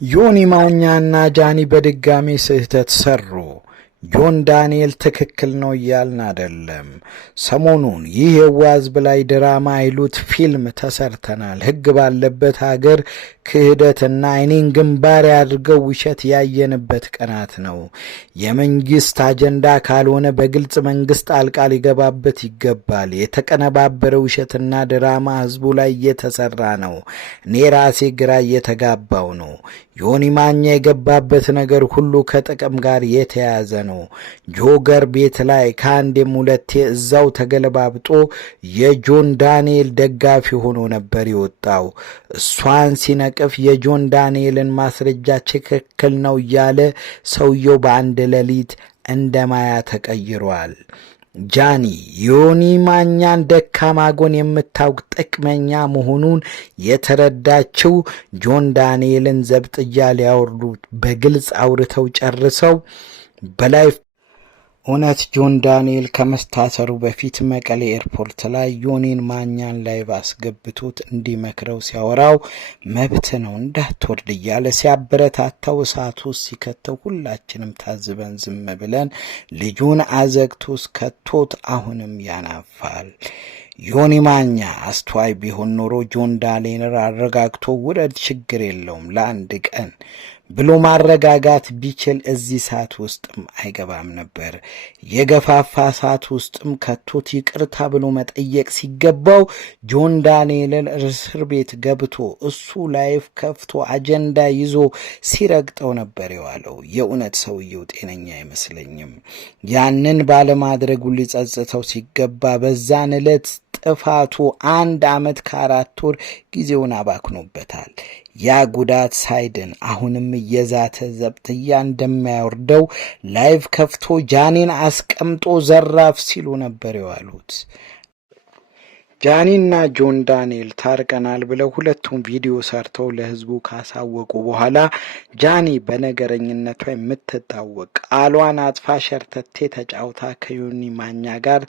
ዮኒ ማኛና ጃኒ በድጋሚ ስህተት ሰሩ። ጆን ዳንኤል ትክክል ነው እያልን አይደለም። ሰሞኑን ይህ የዋዝ ብላይ ድራማ አይሉት ፊልም ተሰርተናል። ሕግ ባለበት ሀገር ክህደትና አይኔን ግንባር ያድርገው ውሸት ያየንበት ቀናት ነው። የመንግስት አጀንዳ ካልሆነ በግልጽ መንግስት ጣልቃ ሊገባበት ይገባል። የተቀነባበረ ውሸትና ድራማ ህዝቡ ላይ እየተሰራ ነው። እኔ ራሴ ግራ እየተጋባው ነው። ዮኒ ማኛ የገባበት ነገር ሁሉ ከጥቅም ጋር የተያያዘ ነው። ጆገር ቤት ላይ ከአንዴም ሁለቴ እዛው ተገለባብጦ የጆን ዳንኤል ደጋፊ ሆኖ ነበር የወጣው። እሷን ሲነቅፍ የጆን ዳንኤልን ማስረጃ ትክክል ነው እያለ ሰውየው በአንድ ሌሊት እንደ ማያ ተቀይሯል። ጃኒ ዮኒ ማኛን ደካማ ጎን የምታውቅ ጥቅመኛ መሆኑን የተረዳችው ጆን ዳንኤልን ዘብጥያ ሊያወርዱት በግልጽ አውርተው ጨርሰው በላይፍ እውነት ጆን ዳንኤል ከመስታሰሩ በፊት መቀሌ ኤርፖርት ላይ ዮኒን ማኛን ላይ ባስገብቶት እንዲመክረው ሲያወራው መብት ነው እንዳትወርድ እያለ ሲያበረታታው እሳት ውስጥ ሲከተው ሁላችንም ታዝበን ዝም ብለን ልጁን አዘግቶ ከቶት አሁንም ያናፋል። ዮኒ ማኛ አስተዋይ ቢሆን ኖሮ ጆን ዳንኤልን አረጋግቶ ውረድ ችግር የለውም ለአንድ ቀን ብሎ ማረጋጋት ቢችል እዚህ ሰዓት ውስጥም አይገባም ነበር። የገፋፋ ሰዓት ውስጥም ከቶት ይቅርታ ብሎ መጠየቅ ሲገባው ጆን ዳንኤልን እስር ቤት ገብቶ እሱ ላይፍ ከፍቶ አጀንዳ ይዞ ሲረግጠው ነበር የዋለው። የእውነት ሰውየው ጤነኛ አይመስለኝም። ያንን ባለማድረጉ ሊጸጽተው ሲገባ በዛን ዕለት ጥፋቱ 1 ዓመት ከ4 ወር ጊዜውን አባክኖበታል። ያ ጉዳት ሳይድን አሁንም እየዛተ ዘብጥያ እንደማያወርደው ላይቭ ከፍቶ ጃኒን አስቀምጦ ዘራፍ ሲሉ ነበር የዋሉት። ጃኒና ጆን ዳንኤል ታርቀናል ብለው ሁለቱም ቪዲዮ ሰርተው ለህዝቡ ካሳወቁ በኋላ ጃኒ በነገረኝነቷ የምትታወቅ ቃሏን አጥፋ ሸርተቴ ተጫውታ ከዮኒ ማኛ ጋር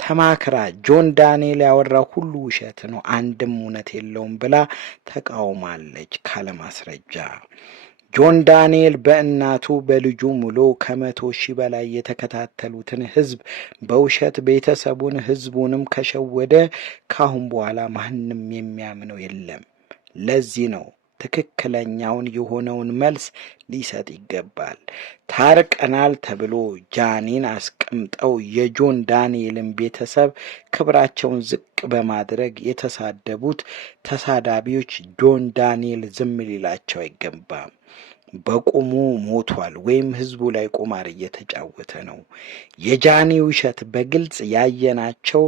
ተማክራ ጆን ዳንኤል ያወራው ሁሉ ውሸት ነው፣ አንድም እውነት የለውም ብላ ተቃውማለች ካለማስረጃ። ጆን ዳንኤል በእናቱ በልጁ ሙሉ ከ100,000 በላይ የተከታተሉትን ህዝብ በውሸት ቤተሰቡን ህዝቡንም ከሸወደ ካሁን በኋላ ማንንም የሚያምነው የለም። ለዚህ ነው ትክክለኛውን የሆነውን መልስ ሊሰጥ ይገባል። ታርቀናል ተብሎ ጃኒን አስቀምጠው የጆን ዳንኤልን ቤተሰብ ክብራቸውን ዝቅ በማድረግ የተሳደቡት ተሳዳቢዎች ጆን ዳንኤል ዝም ሊላቸው አይገባም። በቁሙ ሞቷል ወይም ህዝቡ ላይ ቁማር እየተጫወተ ነው። የጃኒ ውሸት በግልጽ ያየናቸው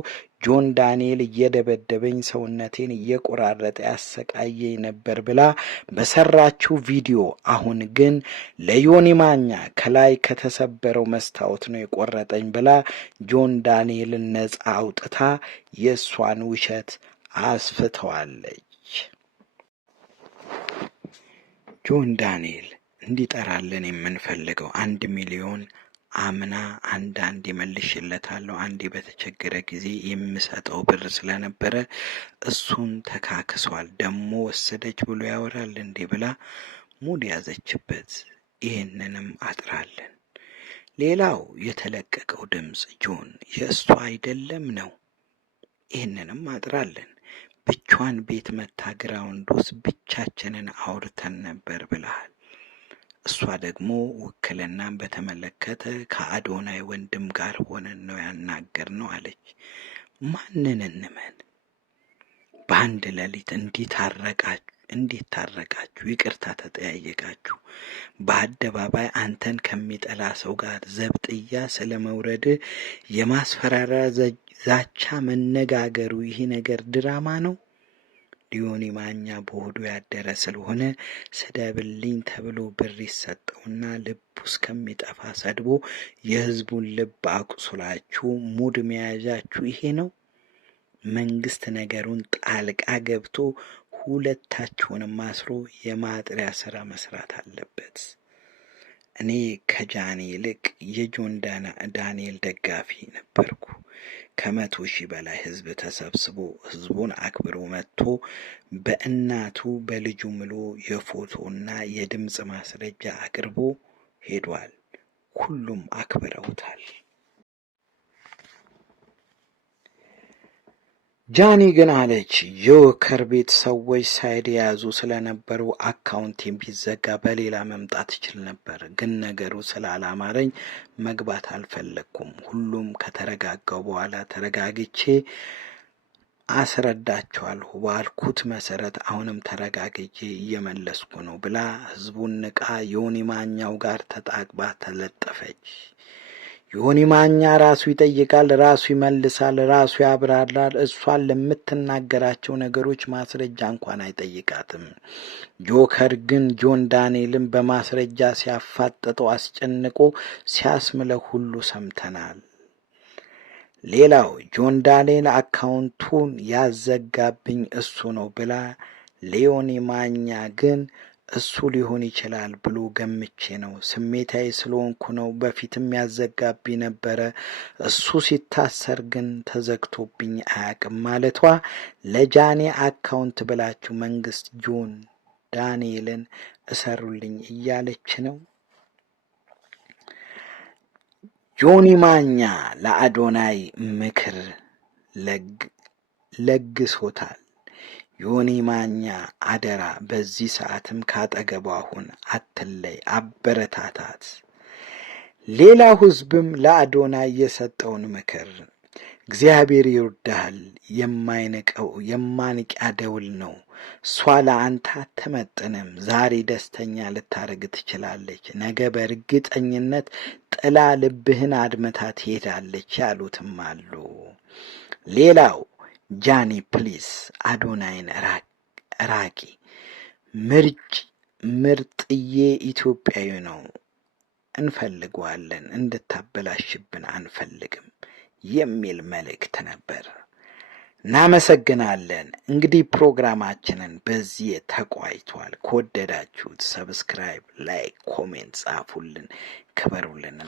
ጆን ዳንኤል እየደበደበኝ ሰውነቴን እየቆራረጠ ያሰቃየኝ ነበር ብላ በሰራችው ቪዲዮ አሁን ግን ለዮኒ ማኛ ከላይ ከተሰበረው መስታወት ነው የቆረጠኝ ብላ ጆን ዳንኤልን ነጻ አውጥታ የሷን ውሸት አስፍተዋለች። ጆን ዳንኤል እንዲጠራልን የምንፈልገው 1 ሚሊዮን አምና አንዳንድ ይመልሽለታለሁ አንዴ በተቸገረ ጊዜ የምሰጠው ብር ስለነበረ እሱን ተካክሷል። ደሞ ወሰደች ብሎ ያወራል እንዴ ብላ ሙድ ያዘችበት። ይሄንንም አጥራለን። ሌላው የተለቀቀው ድምጽ ጆን የእሱ አይደለም ነው። ይሄንንም አጥራለን። ብቻዋን ቤት መታ ግራውንድ ውስጥ ብቻችንን አውርተን ነበር ብለሃል። እሷ ደግሞ ውክልናን በተመለከተ ከአዶናይ ወንድም ጋር ሆነን ነው ያናገር ነው አለች። ማንን እንመን? በአንድ ሌሊት እንዴት ታረቃችሁ? ይቅርታ ተጠያየቃችሁ? በአደባባይ አንተን ከሚጠላ ሰው ጋር ዘብጥያ ስለመውረድ የማስፈራሪያ ዛቻ መነጋገሩ ይሄ ነገር ድራማ ነው? ዮኒ ማኛ በሆዱ ያደረ ስለሆነ ስደብልኝ ተብሎ ብር ይሰጠውና ልቡ እስከሚጠፋ ሰድቦ የህዝቡን ልብ አቁስላችሁ ሙድ መያዣችሁ ይሄ ነው? መንግስት ነገሩን ጣልቃ ገብቶ ሁለታችሁንም አስሮ የማጥሪያ ስራ መስራት አለበት። እኔ ከጃኒ ይልቅ የጆን ዳንኤል ደጋፊ ነበርኩ። ከ100,000 በላይ ህዝብ ተሰብስቦ ህዝቡን አክብሮ መጥቶ በእናቱ በልጁ ምሎ የፎቶና የድምፅ ማስረጃ አቅርቦ ሄዷል። ሁሉም አክብረውታል። ጃኒ ግን አለች የጆከር ቤት ሰዎች ሳይድ የያዙ ስለነበሩ አካውንት ቢዘጋ በሌላ መምጣት ይችል ነበር፣ ግን ነገሩ ስላላማረኝ መግባት አልፈለኩም። ሁሉም ከተረጋጋው በኋላ ተረጋግቼ አስረዳቸዋለሁ ባልኩት መሰረት አሁንም ተረጋግጄ እየመለስኩ ነው ብላ ህዝቡን ንቃ ዮኒ ማኛው ጋር ተጣቅባ ተለጠፈች። ዮኒ ማኛ ራሱ ይጠይቃል፣ ራሱ ይመልሳል፣ ራሱ ያብራራል። እሷን ለምትናገራቸው ነገሮች ማስረጃ እንኳን አይጠይቃትም። ጆከር ግን ጆን ዳንኤልን በማስረጃ ሲያፋጥጠው አስጨንቆ ሲያስምለው ሁሉ ሰምተናል። ሌላው ጆን ዳንኤል አካውንቱን ያዘጋብኝ እሱ ነው ብላ ለዮኒ ማኛ ግን እሱ ሊሆን ይችላል ብሎ ገምቼ ነው፣ ስሜታዊ ስለሆንኩ ነው፣ በፊትም ያዘጋብኝ ነበረ፣ እሱ ሲታሰር ግን ተዘግቶብኝ አያውቅም ማለቷ ለጃኒ አካውንት ብላችሁ መንግስት ጆን ዳንኤልን እሰሩልኝ እያለች ነው። ዮኒ ማኛ ለአዶናይ ምክር ለግሶታል። ዮኒ ማኛ አደራ በዚህ ሰዓትም ካጠገቧ ሁን፣ አትለይ፣ አበረታታት። ሌላው ህዝብም ለአዶናይ የሰጠውን ምክር እግዚአብሔር ይወድሃል፣ የማይንቀው የማንቂያ ደውል ነው። እሷ ለአንተ አትመጥንም። ዛሬ ደስተኛ ልታረግ ትችላለች፣ ነገ በእርግጠኝነት ጥላ ልብህን አድመታ ትሄዳለች ያሉትም አሉ። ሌላው ጃኒ ፕሊስ አዶናይን ራቂ፣ ምርጥዬ ኢትዮጵያዊ ነው፣ እንፈልገዋለን፣ እንድታበላሽብን አንፈልግም የሚል መልእክት ነበር። እናመሰግናለን። እንግዲህ ፕሮግራማችንን በዚህ ተቋይቷል። ከወደዳችሁት ሰብስክራይብ፣ ላይክ፣ ኮሜንት ጻፉልን፣ ክበሩልን።